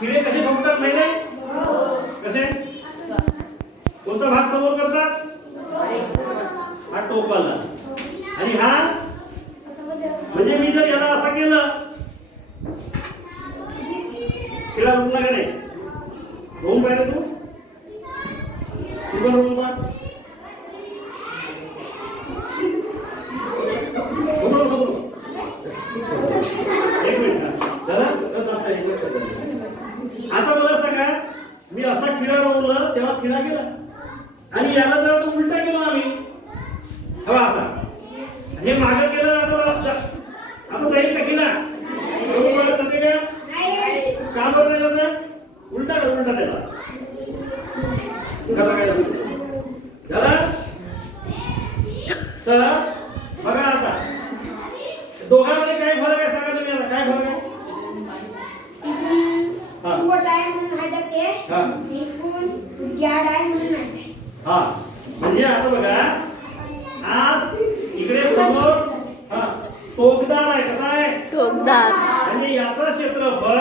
खिळे कसे ठोकतात माहिती आहे? कसे? कोणता भाग समोर करतात? हा टोकाला. आणि हा म्हणजे मी जर याला असं केलं खिळा रुतला का नाही? रोवून पाहिजे तू? तू पण रोवून पहा. एक मिनिट आता मला सांगा, मी असा खिळा रोवलं तेव्हा खिळा गेला आणि याला जर उलटा केला आम्ही हवा असा हे मागे केलं आता जाईल का खिळा? जाते का? का बरं नाही जात? उलटा कर, उलटा त्याला झाला. तर बघा आता दोघांमध्ये काय फरक आहे सांगा तुम्ही आता, काय फरक आहे? हा म्हणजे आता बघा आज इकडे समोर टोकदार आहे. कसा आहे? टोकदार. म्हणजे याचं क्षेत्रफळ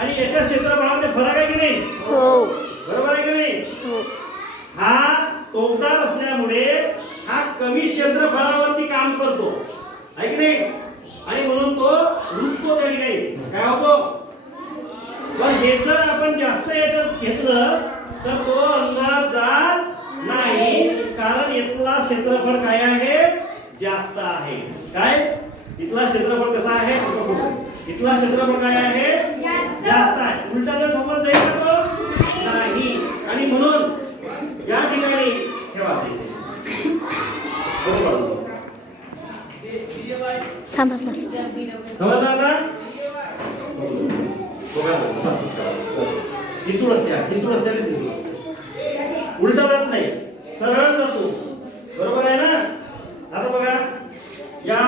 आणि याच्या क्षेत्रफळामध्ये फरक आहे की नाही? हो. बरोबर आहे की नाही? हो. हा टोकदार असल्यामुळे हा कमी क्षेत्रफळावरती काम करतो आहे की नाही? आणि म्हणून तो रुततो त्या ठिकाणी. काय होतो? पण हे जर आपण जास्त याच्यात घेतलं तर तो अंगात जात नाही, कारण इथला क्षेत्रफळ काय आहे? जास्त आहे. काय? इथला क्षेत्रफळ कसा आहे? इथला क्षेत्रफळ काय आहे? जास्त आहे. उलटा जर ठोकत जाईल का तो? नाही. आणि म्हणून या ठिकाणी ठेवा. थांबा सर. समजलं आता? हिसूळ असते उलटा जात नाही, सरळ जातो. बरोबर आहे ना? आता बघा या